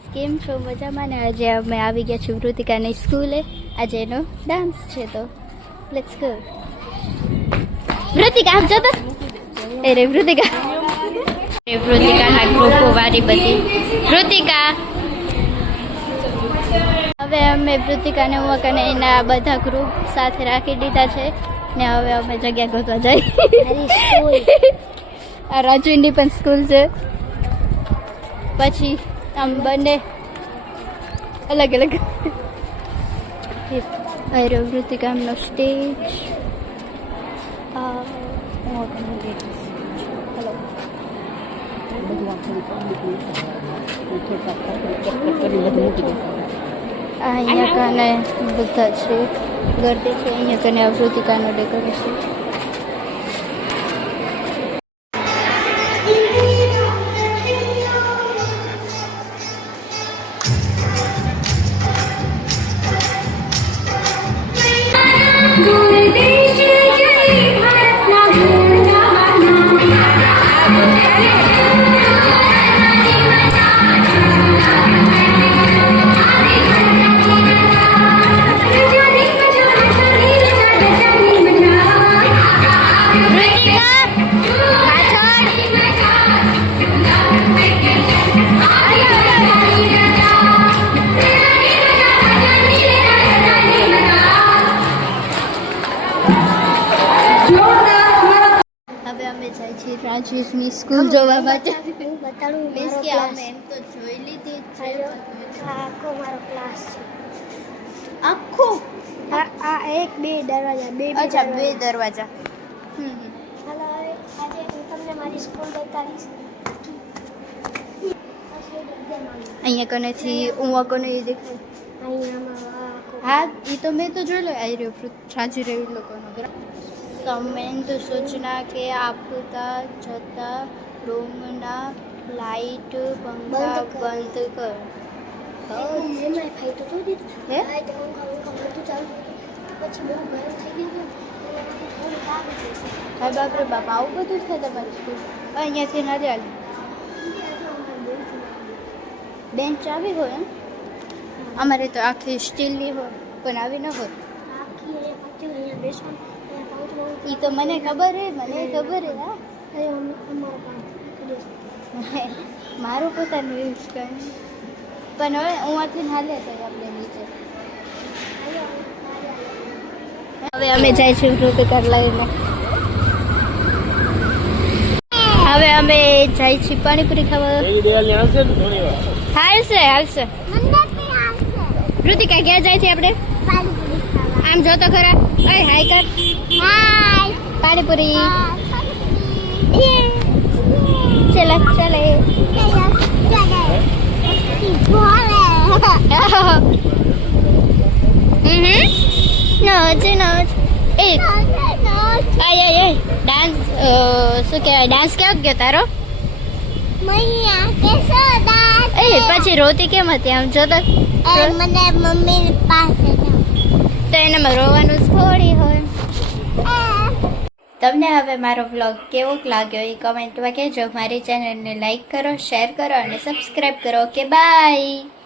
guys કેમ છો મજામાં ને આજે અમે આવી ગયા છીએ વૃતિકાની સ્કૂલે આજે એનો ડાન્સ છે તો લેટ્સ ગો વૃતિકા આપ જતો અરે વૃતિકાના ગ્રુપો વારી બધી વૃતિકા હવે અમે વૃતિકાને ઉમાકાને એના બધા ગ્રુપ સાથે રાખી દીધા છે ને હવે અમે જગ્યા ગોતવા જઈએ આ રાજુની પણ સ્કૂલ છે પછી આમ બંને અલગ અલગ વૃતિકામનો સ્ટેજ અહીંયા કને બધા છે ગરદી છે અહીંયા કને વૃતિકાનો ડેકોરેશન રાજવીરની સ્કૂલ જોવા માટે મીન્સ કે અમે એમ તો જોઈ લીધી છે આખો મારો ક્લાસ છે આખો આ એક બે દરવાજા બે અચ્છા બે દરવાજા હાલો આજે હું તમને મારી સ્કૂલ બતાવીશ અહીંયા કનેથી ઉવા કોને એ દેખાય અહીંયા હા એ તો મેં તો જોઈ લો આવી રહ્યો સાજી રહ્યું લોકોનો કમેન્ટ સૂચના કે આપતા જતા રૂમના લાઈટ પંખા બંધ કર હા બાપરે બાપા આવું બધું છે તમારી સ્કૂલ અહીંયાથી ના જાય બેન્ચ આવી હોય એમ અમારે તો આખી સ્ટીલની હોય પણ આવી ન હોય એ તો મને ખબર હે હા મારું પોતાનું યુઝ કરે પણ હવે ઉવાથી હાલે તો આપણે નીચે હવે અમે જાય છે વૃતિકા લઈને હવે અમે જાય છીએ પાણીપુરી ખાવા હાલશે વૃતિકા ક્યાં જાય છે આપણે આમ જો તો ખરા હાય હાય કર પાણીપુરી ચલે ચલે ડાન્સ શું કહેવાય ડાન્સ કેવો ગયો તારો પછી રોતી કેમ હતી આમ જો તો મને મમ્મી પાસે તો એનામાં રોવાનું થોડી હોય તમને હવે મારો વ્લોગ કેવો લાગ્યો એ કમેન્ટમાં કહેજો મારી ચેનલને લાઈક કરો શેર કરો અને સબસ્ક્રાઈબ કરો ઓકે બાય